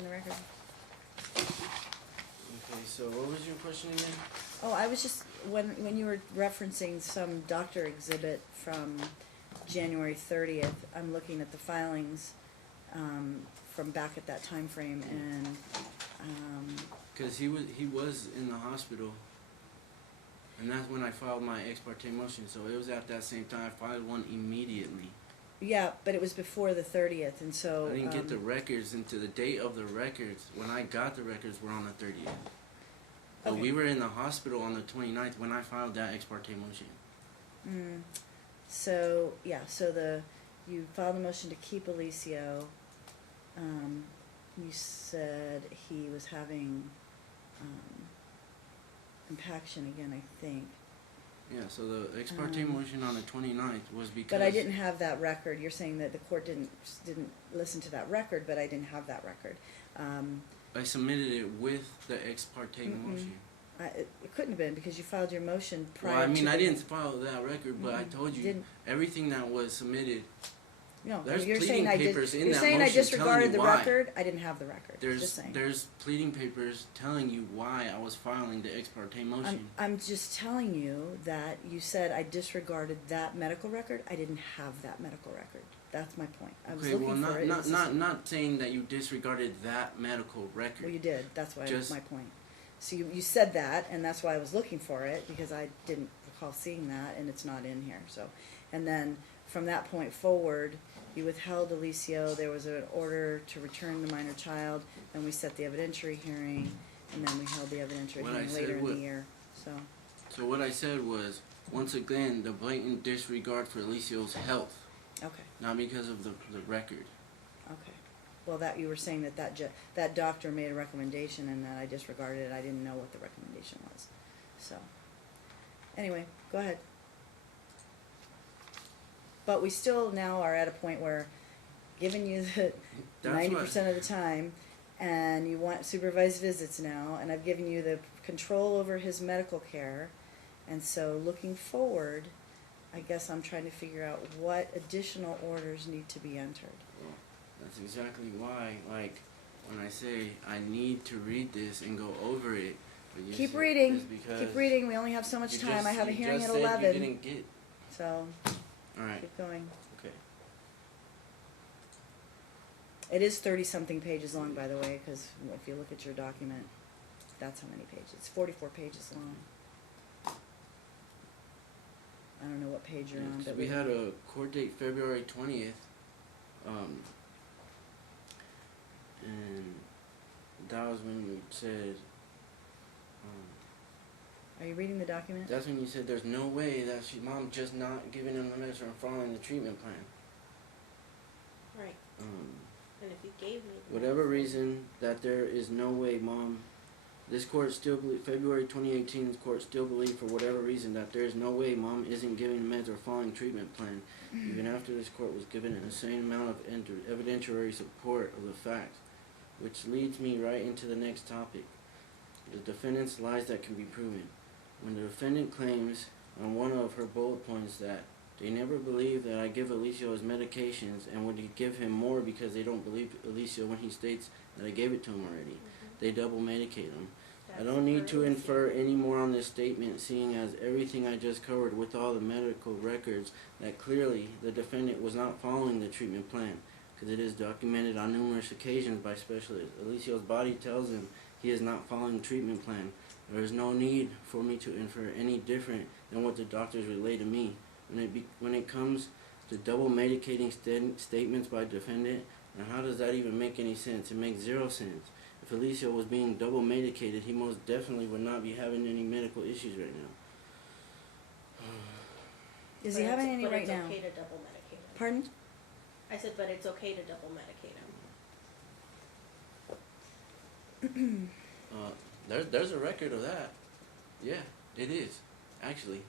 in the record. Okay, so what was your question again? Oh, I was just, when you were referencing some doctor exhibit from January 30th, I'm looking at the filings, from back at that time frame, and, Because he was in the hospital, and that's when I filed my ex parte motion. So it was at that same time. I filed one immediately. yeah, but it was before the 30th, and so. I didn't get the records until the date of the records. When I got the records, were on the 30th. But Okay. we were in the hospital on the 29th when I filed that ex parte motion. So, yeah, so you filed a motion to keep Alicio. You said he was having, impaction again, I think. Yeah, so the ex parte motion on the 29th was because... But I didn't have that record. You're saying that the court didn't listen to that record, but I didn't have that record. I submitted it with the ex parte motion. It couldn't have been, because you filed your motion prior to... Well, I mean, I didn't file that record, but I told you didn't. Everything that was submitted... No, There's you're saying pleading papers in you're that saying I motion disregarded telling the you why. record. I didn't have the record. Just saying. There's pleading papers telling you why I was filing the ex parte motion. I'm just telling you that you said I disregarded that medical record. I didn't have that medical record. That's my point. I was looking for it. Not saying that you disregarded that medical record. Well, you did. That's why Just- my point. So you said that, and that's why I was looking for it, because I didn't recall seeing that, and it's not in here. So, and then from that point forward, you withheld Alicio. There was an order to return the minor child. Then we set the evidentiary hearing, and then we held the evidentiary What I hearing said later in was- the year. So what I said was, once again, the blatant disregard for Alicio's health, Okay. not because of the record. Okay. Well, that you were saying that doctor made a recommendation and that I disregarded it. I didn't know what the recommendation was. So, anyway, go ahead. But we still now are at a point where, giving you the That's 90% of the time, and you want supervised visits now, and I've given you the control over his medical care, and so looking forward, I guess I'm trying to figure out what additional orders need to be entered. Well, that's exactly why, like, when I say I need to read this and go over it, but you Keep said reading. it's because Keep reading. We only have so much you time. just- I have a you hearing just at said 11. You didn't get. So, All right. keep going. Okay. It is 30-something pages long, by the way, because if you look at your document, that's how many pages. It's 44 pages long. I don't know what page you're on, but We had a court date February 20th, and that was when you said, Are you reading the document? that's when you said there's no way that mom just not giving him the medicine or following the treatment plan. Right. And if you gave me the Whatever medicine- reason that there is no way, mom, this court still February 2018, this court still believed for whatever reason that there is no way mom isn't giving meds or following treatment plan, even after this court was given an insane amount of evidentiary support of the facts, which leads me right into the next topic, the defendant's lies that can be proven. When the defendant claims on one of her bullet points that they never believe that I give Alicio his medications and would give him more because they don't believe Alicio when he states that I gave it to him already. They double medicate him. I don't need to infer any more on this statement, seeing as everything I just covered with all the medical records that clearly the defendant was not following the treatment plan, because it is documented on numerous occasions by specialists. Alicio's body tells him he is not following the treatment plan. There is no need for me to infer any different than what the doctors relay to me. When it comes to double medicating statements by defendant, and how does that even make any sense? It makes zero sense. If Alicio was being double medicated, he most definitely would not be having any medical issues right now. Is he having any right now? But it's okay to double medicate him. Pardon? I said, but it's okay to double medicate him. There's a record of that. Yeah, it is, actually.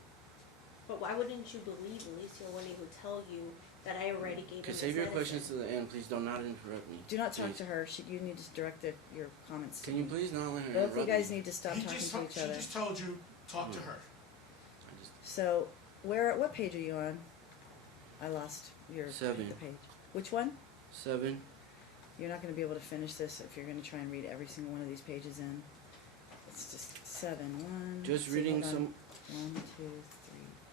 But why wouldn't you believe Alicia when he would tell you that I already gave him Okay, his save your medicine? questions to the end. Please do not interrupt me. Do not talk Please. to her. You need to direct your comments to Can you me. please not let her Both interrupt of you guys me? need to stop talking to each She other. just told you, talk to her. So, what page are you on? I lost your 7. the page. Which one? 7. you're not gonna be able to finish this if you're gonna try and read every single one of these pages in. It's just 7. Just so reading hold on. some. 1, 2, 3,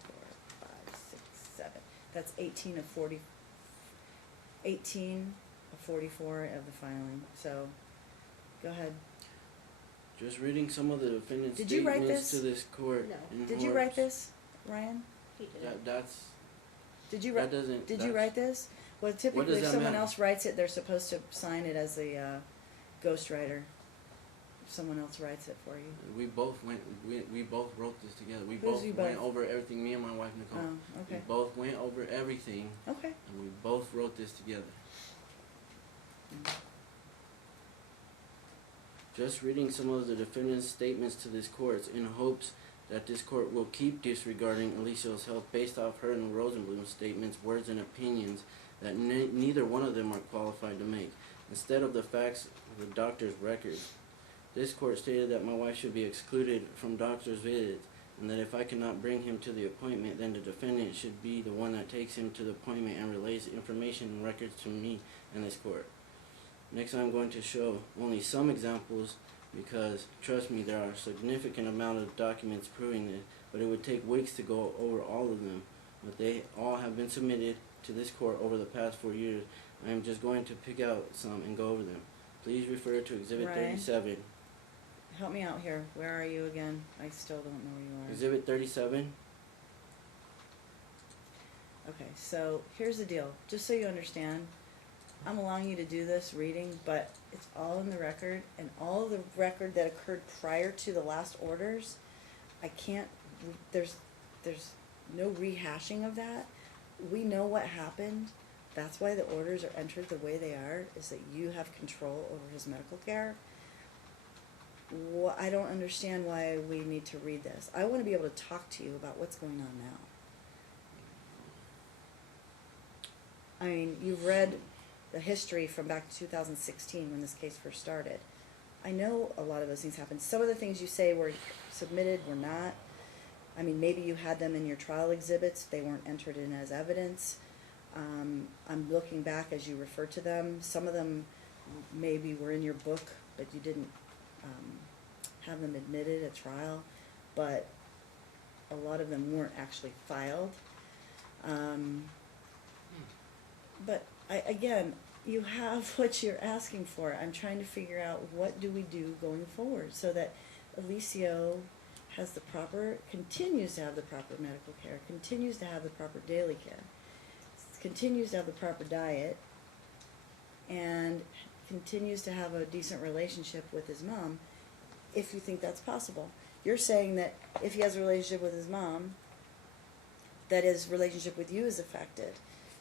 4, 5, 6, 7. That's 18 of 40. 18 of 44 of the filing. So, go ahead. Just reading some of the defendant's Did you write statements this? to this court. No. in Did you write hopes this, Ryan? He did. That's Did you that write? doesn't. Did you that's- write this? Well, typically, if that someone matter? else writes it, they're supposed to sign it as a ghostwriter. If someone else writes it for you. We both went. We both wrote this together. We Who's both you went both? over everything. Me and my wife Nicole. Oh, okay. We both went over everything, Okay. and we both wrote this together. Just reading some of the defendant's statements to this court in hopes that this court will keep disregarding Alicia's health based off her and Rosenblum's statements, words, and opinions that neither one of them are qualified to make, instead of the facts of the doctor's records. This court stated that my wife should be excluded from doctor's visits, and that if I cannot bring him to the appointment, then the defendant should be the one that takes him to the appointment and relays information and records to me and this court. Next, I'm going to show only some examples because, trust me, there are a significant amount of documents proving it, but it would take weeks to go over all of them. But they all have been submitted to this court over the past 4 years. I am just going to pick out some and go over them. Please refer to Exhibit Ryan? 37. Help me out here. Where are you again? I still don't know where you are. Exhibit 37. Okay, so here's the deal. Just so you understand, I'm allowing you to do this reading, but it's all in the record, and all of the record that occurred prior to the last orders, I can't, there's no rehashing of that. We know what happened. That's why the orders are entered the way they are, is that you have control over his medical care. I don't understand why we need to read this. I want to be able to talk to you about what's going on now. I mean, you've read the history from back to 2016 when this case first started. I know a lot of those things happened. Some of the things you say were submitted were not. I mean, maybe you had them in your trial exhibits. They weren't entered in as evidence. I'm looking back as you refer to them. Some of them maybe were in your book, but you didn't have them admitted at trial. But a lot of them weren't actually filed. But again, you have what you're asking for. I'm trying to figure out what do we do going forward so that Alicio has the proper, continues to have the proper medical care, continues to have the proper daily care, continues to have the proper diet, and continues to have a decent relationship with his mom, if you think that's possible. You're saying that if he has a relationship with his mom, that his relationship with you is affected.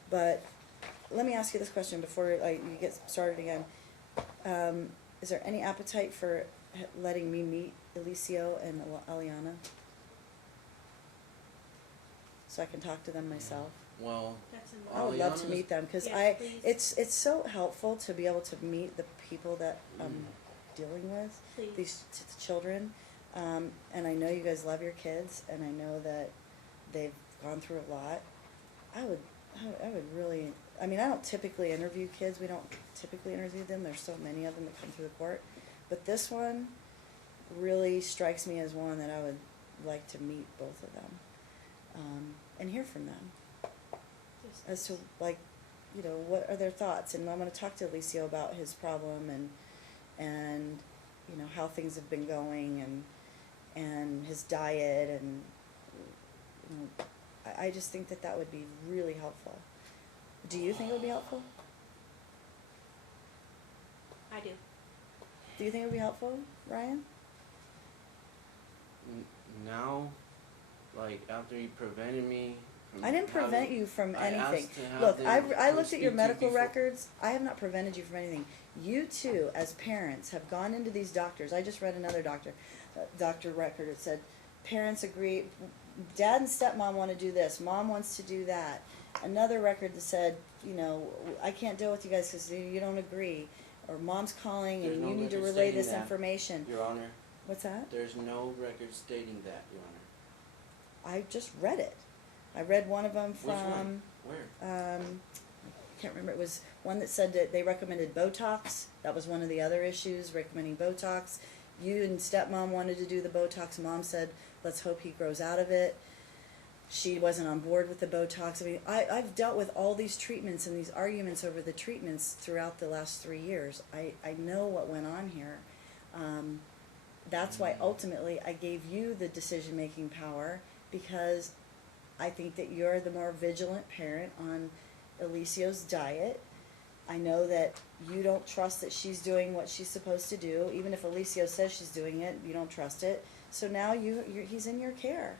But let me ask you this question before you get started again. Is there any appetite for letting me meet Alicio and Aliana? So I can talk to them myself? Well, That's in I would love to Aliana's- meet them, because Yes, please. it's so helpful to be able to meet the people that I'm dealing with, Please. these children. And I know you guys love your kids, and I know that they've gone through a lot. I would really, I mean, I don't typically interview kids. We don't typically interview them. There's so many of them that come through the court. But this one really strikes me as one that I would like to meet both of them, and hear from them as to, like, you know, what are their thoughts. And I'm going to talk to Alicio about his problem and you know, how things have been going and his diet, and you know, I just think that would be really helpful. Do you think it would be helpful? I do. Do you think it would be helpful, Ryan? now, like after he prevented me from I didn't prevent having- you from I asked anything. to have Look, them I come looked at speak your to you medical before- records. I have not prevented you from anything. You too, as parents, have gone into these doctors. I just read another doctor record. It said parents agree, dad and stepmom want to do this, mom wants to do that. Another record that said, you know, I can't deal with you guys because you don't agree, or mom's calling There's and no you need to record relay stating this that. information. Your Honor, What's that? there's no record stating that, Your Honor. I just read it. I read one of them Which one? from Where? can't remember, it was one that said that they recommended Botox. That was one of the other issues, recommending Botox. You and stepmom wanted to do the Botox. Mom said, let's hope he grows out of it. She wasn't on board with the Botox. I mean, I've dealt with all these treatments and these arguments over the treatments throughout the last 3 years. I know what went on here. That's why ultimately I gave you the decision-making power, because I think that you're the more vigilant parent on Alicia's diet. I know that you don't trust that she's doing what she's supposed to do. Even if Alicia says she's doing it, you don't trust it. So now he's in your care.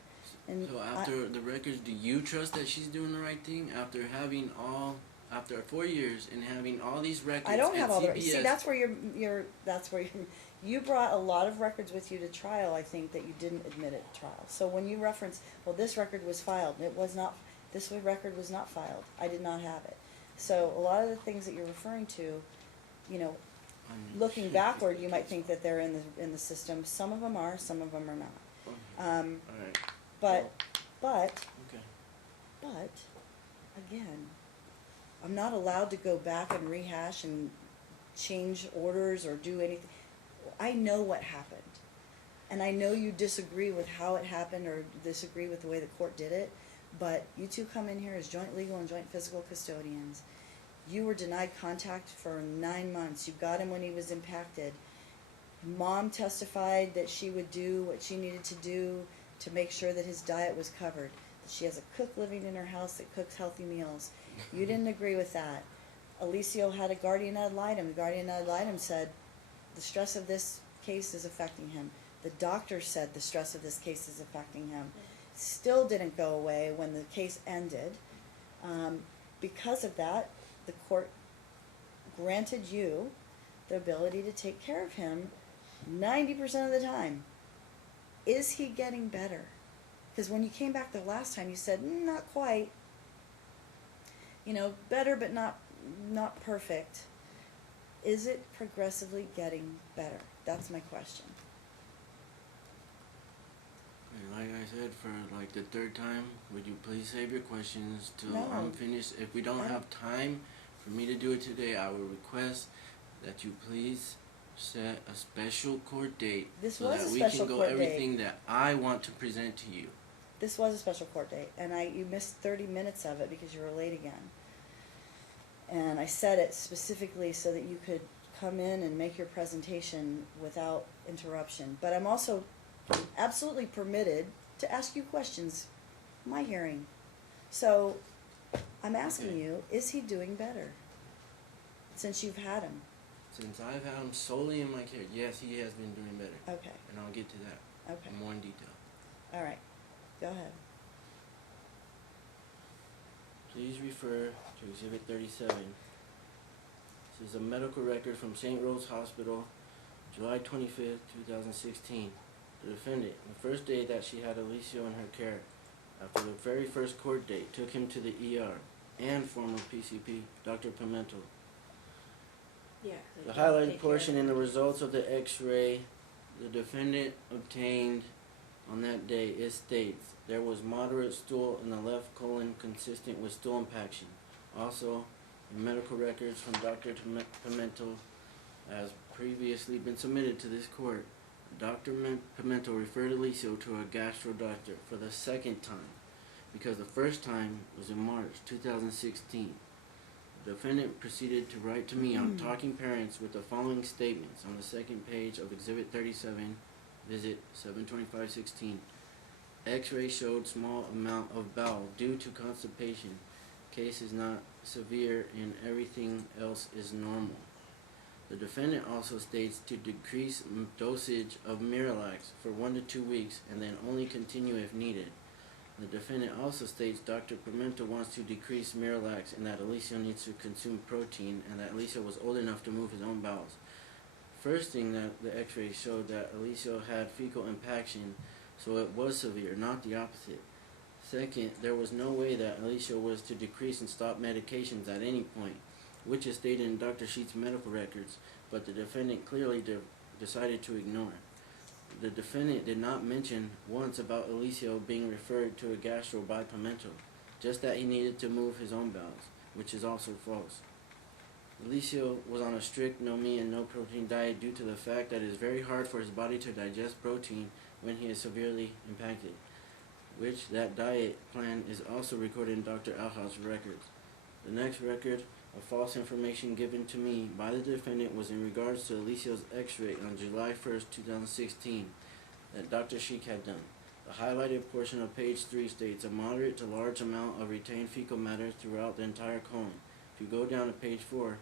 And so after the records, do you trust that she's doing the right thing? After 4 years and having all these records, I don't have all the. CPS, See, that's where you brought a lot of records with you to trial. I think that you didn't admit at trial. So when you reference, well, this record was filed. It was not. This record was not filed. I did not have it. So a lot of the things that you're referring to, you know, looking backward, you might think that they're in the system. Some of them are. Some of them are not. all right. But Okay. But, again, I'm not allowed to go back and rehash and change orders or do anything. I know what happened. And I know you disagree with how it happened or disagree with the way the court did it, but you two come in here as joint legal and joint physical custodians. You were denied contact for 9 months. You got him when he was impacted. Mom testified that she would do what she needed to do to make sure that his diet was covered. That she has a cook living in her house that cooks healthy meals. You didn't agree with that. Alicio had a guardian ad litem. The guardian ad litem said the stress of this case is affecting him. The doctor said the stress of this case is affecting him. Still didn't go away when the case ended. Because of that, the court granted you the ability to take care of him 90% of the time. Is he getting better? Because when you came back the last time, you said, not quite. You know, better but not perfect. Is it progressively getting better? That's my question. Like I said, for like the third time, would you please save your questions till No. I'm finished? If we don't have time for me to do it today, I will request that you please set a special court date This so was that a we special can go court everything that I want to present to you. This was a special court date, and you missed 30 minutes of it because you were late again. And I said it specifically so that you could come in and make your presentation without interruption. But I'm also absolutely permitted to ask you questions. My hearing. So I'm asking Okay. you, is he doing better since you've had him? Since I've had him solely in my care, yes, he has been doing better. Okay. And I'll get to that Okay. more in detail. All right. Go ahead. Please refer to Exhibit 37. This is a medical record from St. Rose Hospital, July 25th, 2016. The defendant, the first day that she had Alicio in her care, after the very first court date, took him to the ER and former PCP, Dr. Pimento. Yeah. The highlighted portion in the results of the x-ray the defendant obtained on that day, it states there was moderate stool in the left colon consistent with stool impaction. Also, in medical records from Dr. Pimento, as previously been submitted to this court, Dr. Pimento referred Alicio to a gastro doctor for the second time, because the first time was in March 2016. The defendant proceeded to write to me on Talking Parents with the following statements on the second page of Exhibit 37, visit 72516. X-ray showed small amount of bowel due to constipation. Case is not severe and everything else is normal. The defendant also states to decrease dosage of Miralax for 1 to 2 weeks and then only continue if needed. The defendant also states Dr. Pimento wants to decrease Miralax and that Alicio needs to consume protein and that Alicio was old enough to move his own bowels. First thing that the x-ray showed that Alicio had fecal impaction, so it was severe, not the opposite. Second, there was no way that Alicio was to decrease and stop medications at any point, which is stated in Dr. Sheets' medical records, but the defendant clearly decided to ignore it. The defendant did not mention once about Alicio being referred to a gastro by Pimento, just that he needed to move his own bowels, which is also false. Alicio was on a strict no meat and no protein diet due to the fact that it is very hard for his body to digest protein when he is severely impacted, which that diet plan is also recorded in Dr. Alha's records. The next record of false information given to me by the defendant was in regards to Alicio's x-ray on July 1st, 2016 that Dr. Sheik had done. The highlighted portion of page 3 states a moderate to large amount of retained fecal matter throughout the entire colon. If you go down to page 4,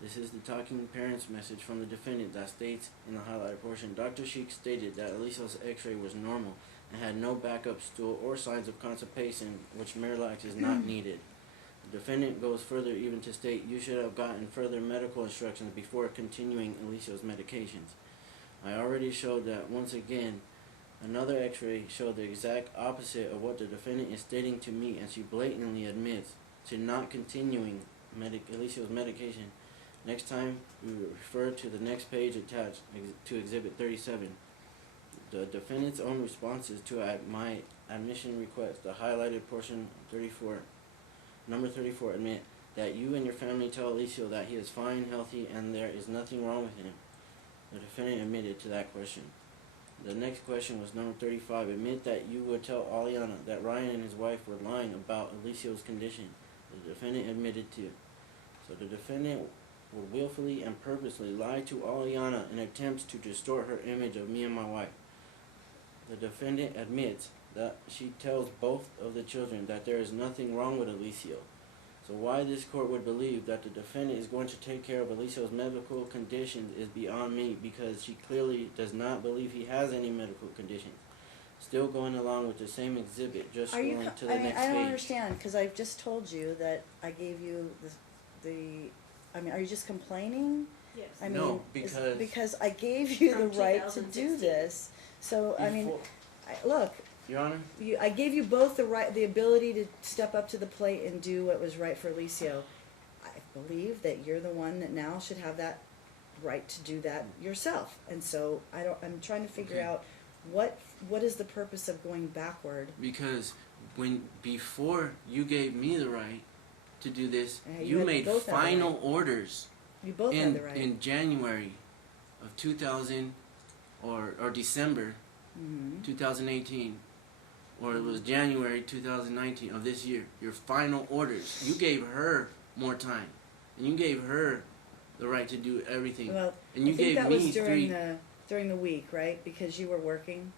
this is the talking parents message from the defendant that states in the highlighted portion, Dr. Sheik stated that Alicio's x-ray was normal and had no backup stool or signs of constipation, which Miralax is not needed. The defendant goes further even to state you should have gotten further medical instructions before continuing Alicio's medications. I already showed that once again. Another x-ray showed the exact opposite of what the defendant is stating to me, and she blatantly admits to not continuing Alicio's medication. Next time, we refer to the next page attached to Exhibit 37. The defendant's own responses to my admission request, the highlighted portion 34, number 34, admit that you and your family tell Alicio that he is fine, healthy, and there is nothing wrong with him. The defendant admitted to that question. The next question was number 35. Admit that you would tell Aliana that Ryan and his wife were lying about Alicio's condition. The defendant admitted to. So the defendant would willfully and purposely lie to Aliana in attempts to distort her image of me and my wife. The defendant admits that she tells both of the children that there is nothing wrong with Alicio. So why this court would believe that the defendant is going to take care of Alicio's medical conditions is beyond me, because she clearly does not believe he has any medical conditions. Still going along with the same exhibit, just going to the next I don't page. understand, because I've just told you that I gave you are you just complaining? Yes. I mean, No, because I gave you the From right to do 2016. this. So, I mean, Before- look, Your Honor, I gave you both the ability to step up to the plate and do what was right for Alicio. I believe that you're the one that now should have that right to do that yourself. And so I'm trying to figure Okay. out what is the purpose of going backward. because before you gave me the right to do this, You you had made both had the final right. orders You both in have the right. in January of 2000 or December Mhm. 2018, or it was January 2019 of this year. Your final orders. You gave her more time, and you gave her the right to do everything. Well, and you I think gave that me was during three. during the week, right? Because you were working.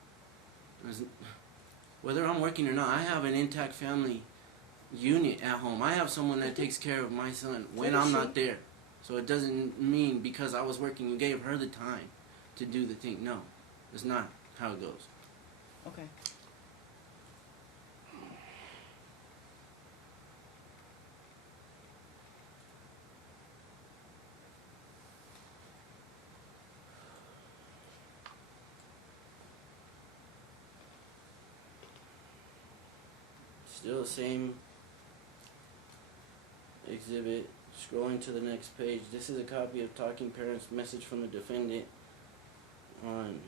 Whether I'm working or not, I have an intact family unit at home. I have someone that takes care of my son when does I'm she. not there. So it doesn't mean because I was working, you gave her the time to do the thing. No, it's not how it goes. Okay. Still the same exhibit. Scrolling to the next page. This is a copy of Talking Parents' message from the defendant on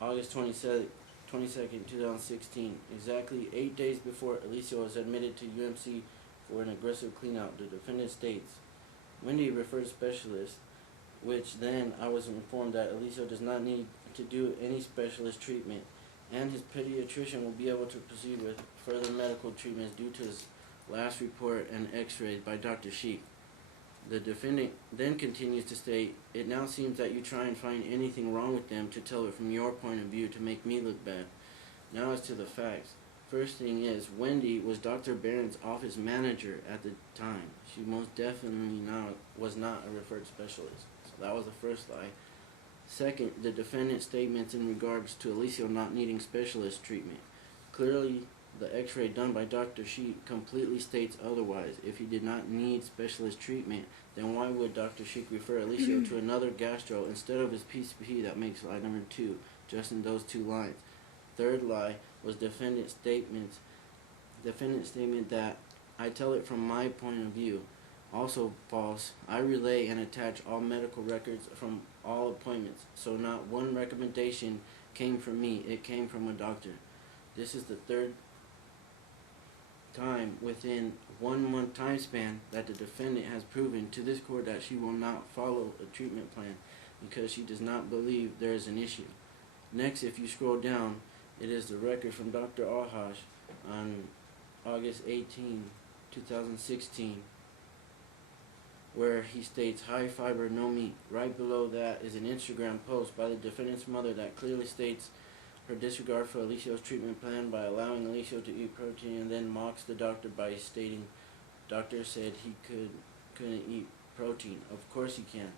August 22nd, 2016. Exactly 8 days before Alicio was admitted to UMC for an aggressive cleanout, the defendant states, Wendy referred specialist, which then I was informed that Alicio does not need to do any specialist treatment, and his pediatrician will be able to proceed with further medical treatments due to his last report and x-rays by Dr. Sheik. The defendant then continues to state, it now seems that you try and find anything wrong with them to tell it from your point of view to make me look bad. Now as to the facts. First thing is, Wendy was Dr. Barron's office manager at the time. She most definitely was not a referred specialist. So that was the first lie. Second, the defendant's statements in regards to Alicio not needing specialist treatment. Clearly, the x-ray done by Dr. Sheik completely states otherwise. If he did not need specialist treatment, then why would Dr. Sheik refer Alicio to another gastro instead of his PCP? That makes lie number 2, just in those 2 lines. Third lie was defendant's statement that I tell it from my point of view. Also false. I relay and attach all medical records from all appointments, so not one recommendation came from me. It came from a doctor. This is the third time within 1 month time span that the defendant has proven to this court that she will not follow a treatment plan because she does not believe there is an issue. Next, if you scroll down, it is the record from Dr. Alhash on August 18, 2016, where he states high fiber, no meat. Right below that is an Instagram post by the defendant's mother that clearly states her disregard for Alicia's treatment plan by allowing Alicia to eat protein, and then mocks the doctor by stating, "Doctor said he couldn't eat protein. Of course he can."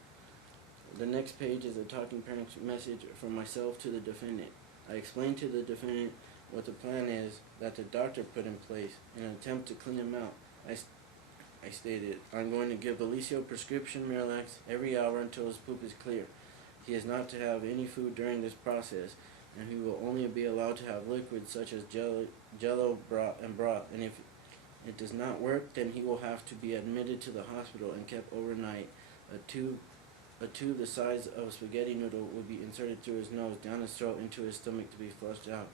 The next page is a talking parent's message from myself to the defendant. I explained to the defendant what the plan is that the doctor put in place in an attempt to clean him out. I stated, "I'm going to give Alicia prescription Miralax every hour until his poop is clear. He is not to have any food during this process, and he will only be allowed to have liquids such as jello broth, and if it does not work, then he will have to be admitted to the hospital and kept overnight. A tube the size of a spaghetti noodle will be inserted through his nose, down his throat, into his stomach to be flushed out."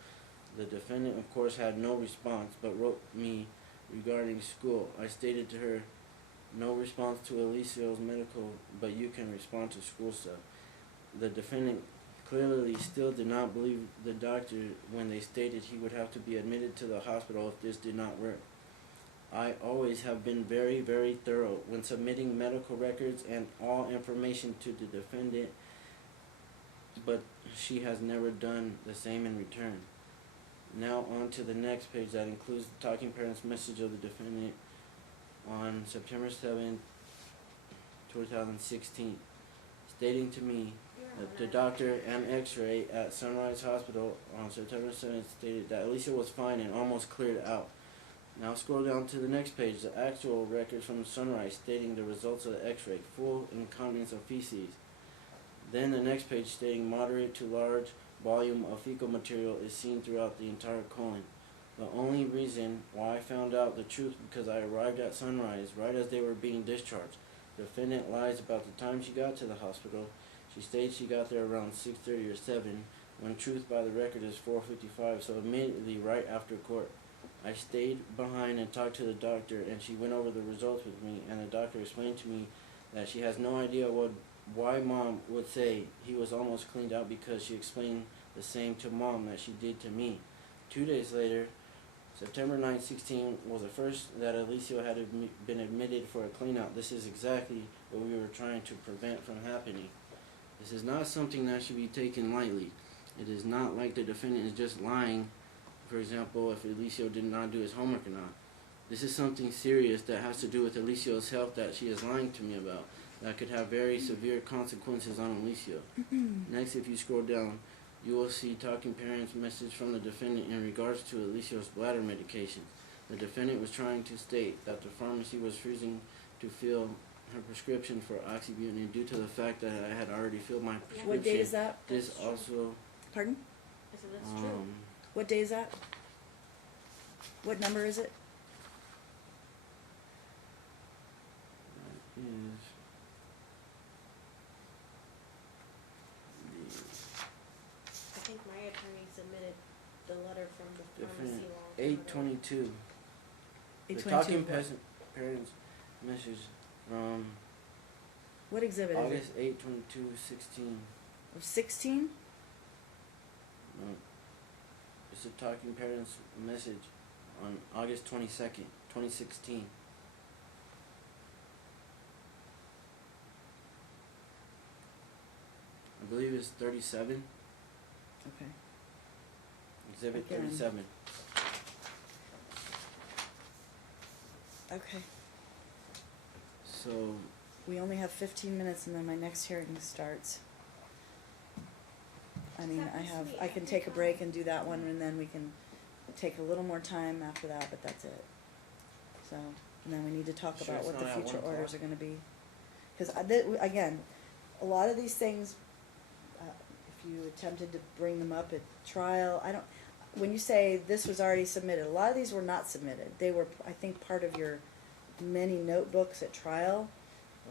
The defendant, of course, had no response, but wrote me regarding school. I stated to her, "No response to Alicia's medical, but you can respond to school stuff." The defendant clearly still did not believe the doctor when they stated he would have to be admitted to the hospital if this did not work. I always have been very, very thorough when submitting medical records and all information to the defendant, but she has never done the same in return. Now on to the next page that includes the talking parent's message of the defendant on September 7, 2016, stating to me that the doctor and x-ray at Sunrise Hospital on September 7th stated that Alicia was fine and almost cleared out. Now scroll down to the next page, the actual records from Sunrise stating the results of the x-ray, full incontinence of feces. Then the next page stating moderate to large volume of fecal material is seen throughout the entire colon. The only reason why I found out the truth because I arrived at Sunrise right as they were being discharged. The defendant lies about the time she got to the hospital. She states she got there around 6:30 or 7, when truth by the record is 4:55, so immediately right after court. I stayed behind and talked to the doctor, and she went over the results with me, and the doctor explained to me that she has no idea why Mom would say he was almost cleaned out, because she explained the same to Mom that she did to me. 2 days later, September 9, 16, was the first that Alicia had been admitted for a clean-out. This is exactly what we were trying to prevent from happening. This is not something that should be taken lightly. It is not like the defendant is just lying, for example, if Alicia did not do his homework or not. This is something serious that has to do with Alicia's health that she is lying to me about, that could have very severe consequences on Alicia. Next, if you scroll down, you will see talking parent's message from the defendant in regards to Alicia's bladder medication. The defendant was trying to state that the pharmacy was refusing to fill her prescription for oxybutyn due to the fact that I had already filled my prescription. What date is that? This also, Pardon? I said that's true. What day is that? What number is it? that is I think my attorney submitted the letter from the pharmacy defendant, long time ago. 8/22. The 8/22 talking of what? parent's message from What exhibit is it? August 8/22/16. Of 16? No. It's a talking parent's message on August 22nd, 2016. I believe it's 37. Okay. Exhibit Again. 37. Okay. So, We only have 15 minutes and then my next hearing starts. I mean, I can take a break and do that one, and then we can take a little more time after that, but that's it. So, and then we need to talk Sure about it's what the not at future 1 orders are o'clock? gonna be. Cause again, a lot of these things, if you attempted to bring them up at trial, when you say this was already submitted, a lot of these were not submitted. They were, I think, part of your many notebooks at trial.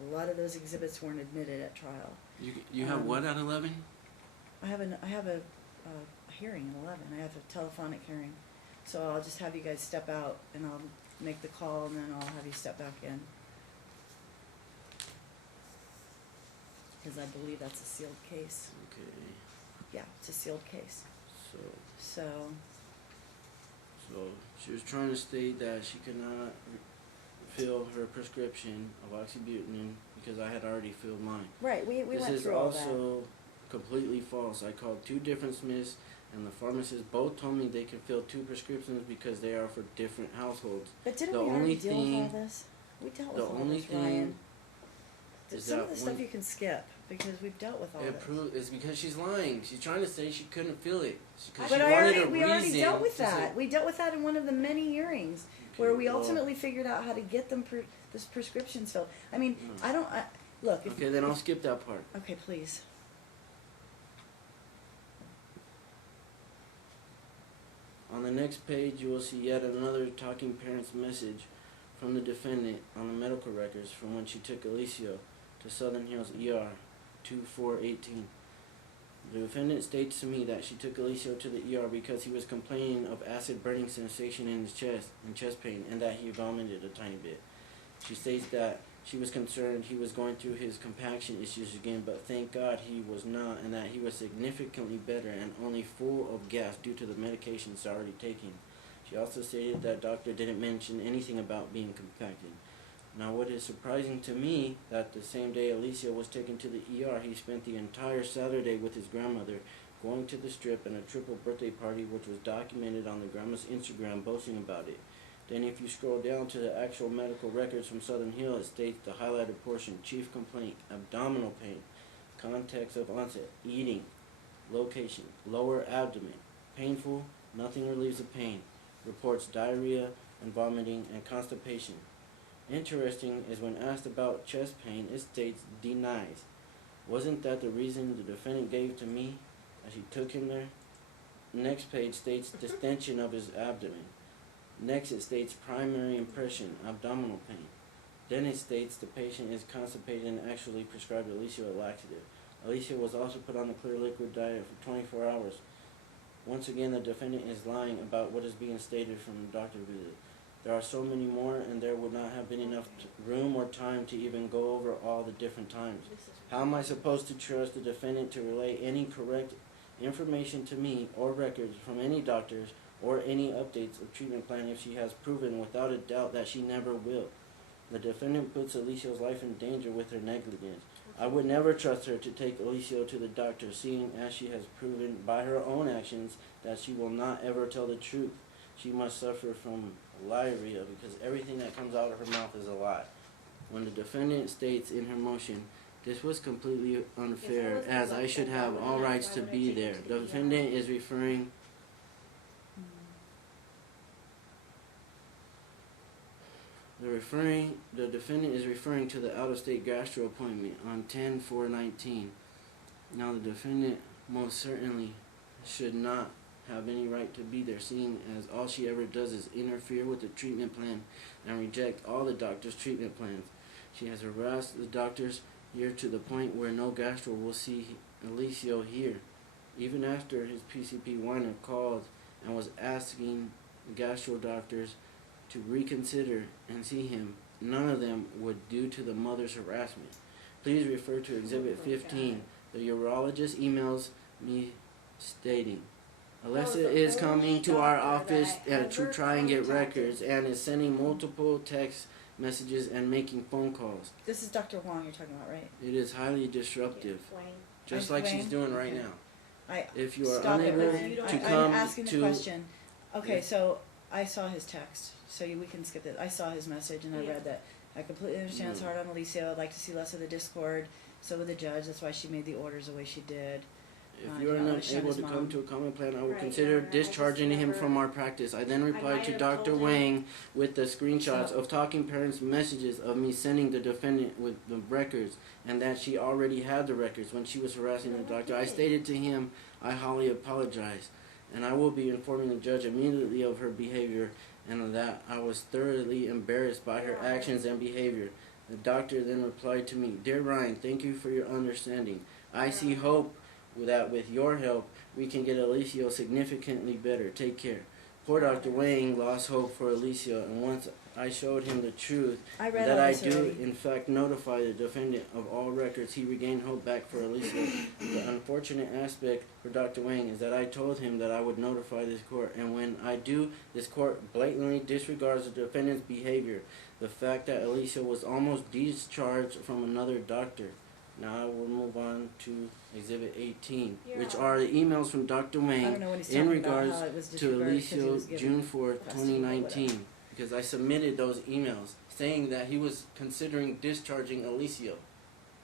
A lot of those exhibits weren't admitted at trial. you have Um, what at 11? I have a hearing at 11. I have a telephonic hearing. So I'll just have you guys step out and I'll make the call, and then I'll have you step back in. Because I believe that's a sealed case. Okay. Yeah, it's a sealed case. So So, she was trying to state that she could not fill her prescription of oxybutynin because I had already filled mine. right, we This went is through all that. also completely false. I called 2 different Smiths, and the pharmacists both told me they can fill 2 prescriptions because they are for different households. But didn't the we already only deal with all thing- this? We dealt The with all only this, Ryan. thing is Some of that the stuff when you can skip, because we've dealt with all this. it's because she's lying. She's trying to say she couldn't feel it. Because But she we wanted a already reason dealt with to say- that. We dealt with that in one of the many hearings, Okay, where we well, ultimately figured out how to get them this prescriptions filled. I mean, look. If, Okay, then I'll skip that part. Okay, please. On the next page, you will see yet another talking parent's message from the defendant on the medical records from when she took Alicio to Southern Hills ER 2418. The defendant states to me that she took Alicio to the ER because he was complaining of acid burning sensation in his chest and chest pain, and that he vomited a tiny bit. She states that she was concerned he was going through his compaction issues again, but thank God he was not, and that he was significantly better and only full of gas due to the medications already taken. She also stated that doctor didn't mention anything about being compacted. Now, what is surprising to me, that the same day Alicia was taken to the ER, he spent the entire Saturday with his grandmother, going to the strip and a triple birthday party, which was documented on the grandma's Instagram, boasting about it. Then if you scroll down to the actual medical records from Southern Hill, it states the highlighted portion: chief complaint, abdominal pain, context of onset, eating, location, lower abdomen, painful, nothing relieves the pain, reports diarrhea and vomiting and constipation. Interesting is when asked about chest pain, it states denies. Wasn't that the reason the defendant gave to me as she took him there? Next page states distension of his abdomen. Next it states primary impression, abdominal pain. Then it states the patient is constipated and actually prescribed Alicia a laxative. Alicia was also put on a clear liquid diet for 24 hours. Once again, the defendant is lying about what is being stated from the doctor visit. There are so many more, and there would not have been enough room or time to even go over all the different times. How am I supposed to trust the defendant to relay any correct information to me or records from any doctors or any updates of treatment plan if she has proven without a doubt that she never will? The defendant puts Alicia's life in danger with her negligence. I would never trust her to take Alicia to the doctor, seeing as she has proven by her own actions that she will not ever tell the truth. She must suffer from liarrhea because everything that comes out of her mouth is a lie. When the defendant states in her motion, this was completely unfair, as I should have all rights to be there, the defendant is referring the defendant is referring to the out-of-state gastro appointment on 10/4/19. Now, the defendant most certainly should not have any right to be there, seeing as all she ever does is interfere with the treatment plan and reject all the doctor's treatment plans. She has harassed the doctors here to the point where no gastro will see Alicio here. Even after his PCP Weiner called and was asking gastro doctors to reconsider and see him, none of them would due to the mother's harassment. Please refer to Exhibit 15. The urologist emails me stating, Alessa is coming to our office to try and get records and is sending multiple text messages and making phone calls. This is Dr. Huang you're talking about, right? It is highly disruptive, just like she's doing right now. If you are Stop it, unable Ryan. to come I'm asking the to question. Okay, Yeah. so I saw his text, so we can skip it. I saw his message and I read that. I completely understand it's hard on Alicia. I'd like to see less of the discord. So would the judge. That's why she made the orders the way she did. If you are not able to come to a common plan, I will consider I discharging just him never- from our practice. I then I replied might to have Dr. told him. Wang with the screenshots So- of talking parents' messages of me sending the defendant with the records, and that she already had the records when she was harassing the doctor. I stated to him, I highly apologize, and I will be informing the judge immediately of her behavior, and that I was thoroughly embarrassed by her actions and behavior. The doctor then replied to me, Dear Ryan, thank you for your understanding. I see hope that with your help, we can get Alicia significantly better. Take care. Poor Dr. Wang lost hope for Alicia, and once I showed him the truth, I and read that all I this do already. in fact notify the defendant of all records, he regained hope back for Alicia. The unfortunate aspect for Dr. Wang is that I told him that I would notify this court, and when I do, this court blatantly disregards the defendant's behavior. The fact that Alicia was almost discharged from another doctor. Now I will move on to Exhibit 18, which are the emails from Dr. I Wang don't know what he's in talking about, regards how it was to disregarded because he Alicia was given June 4th, custody or whatever. 2019, because I submitted those emails saying that he was considering discharging Alicia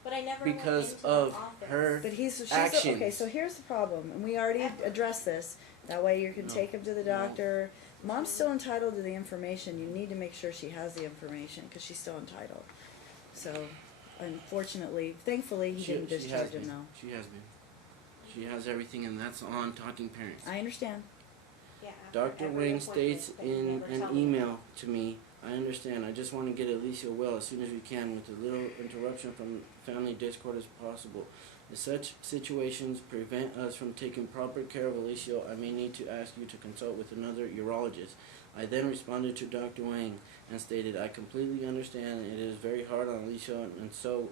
But I never because went into of the office. her But she's actions. okay, so here's the problem, and we already addressed this. That way you can No. take him to the No. doctor. Mom's still entitled to the information. You need to make sure she has the information because she's still entitled. So, unfortunately, thankfully, he didn't discharge him though. She has been. She has everything, and that's on Talking Parents. I understand. Yeah, after Dr. every Wang appointment, states but you in never an tell me. email to me, I understand, I just want to get Alicia well as soon as we can with as little interruption from family discord as possible. If such situations prevent us from taking proper care of Alicia, I may need to ask you to consult with another urologist. I then responded to Dr. Wang and stated, I completely understand it is very hard on Alicia, and so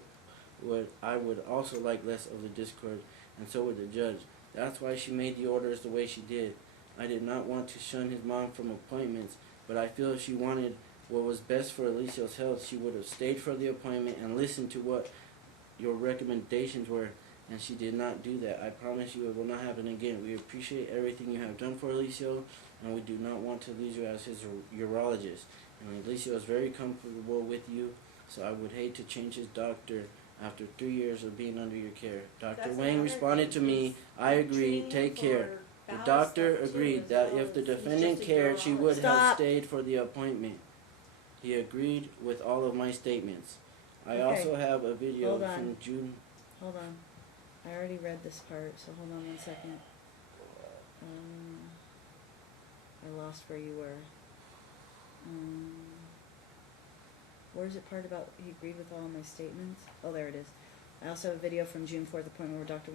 I would also like less of the discord, and so would the judge. That's why she made the orders the way she did. I did not want to shun his mom from appointments, but I feel if she wanted what was best for Alicia's health, she would have stayed for the appointment and listened to what your recommendations were, and she did not do that. I promise you it will not happen again. We appreciate everything you have done for Alicia, and we do not want to lose you as his urologist. And Alicia is very comfortable with you, so I would hate to change his doctor after 3 years of being under your care. Dr. That's Wang another responded to thing, me, is I agree, treating take for care. The bowel doctor stuff, too, agreed as that well if the as- he's defendant just a cared, she would urologist. have Stop. stayed for the appointment. He agreed with all of my statements. I Okay. also have a video Hold on. from June. Hold on. I already read this part, so hold on 1 second. I lost where you were. Where's the part about he agreed with all of my statements? Oh, there it is. I also have a video from June 4th appointment where Dr.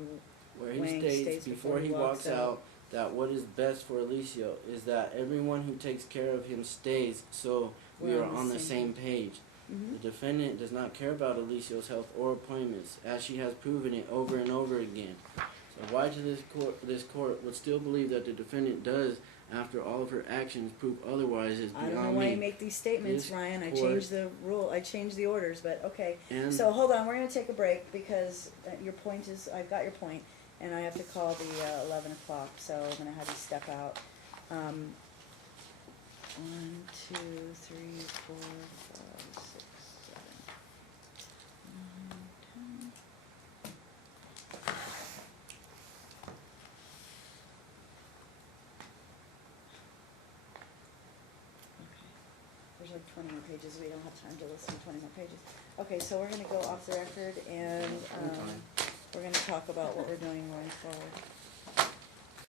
Where he Wang states states before he walks out that what is best for Alicia is that everyone who takes care of him stays, so we We're are on the same page. Mhm. The defendant does not care about Alicia's health or appointments, as she has proven it over and over again. So why does this court would still believe that the defendant does, after all of her actions, prove otherwise is I don't know beyond why you me. make these statements, This Ryan. I court- changed the rule. I changed the orders, but okay. And So hold on, we're gonna take a break because your point is, I've got your point, and I have to call the 11 o'clock, so I'm gonna have you step out. 1, 2, 3, 4, 5, 6, 7, 9, 10. Okay. There's like 20 more pages. We don't have time to listen to 20 more pages. Okay, so we're gonna go off the record and we're gonna talk about what we're doing going forward.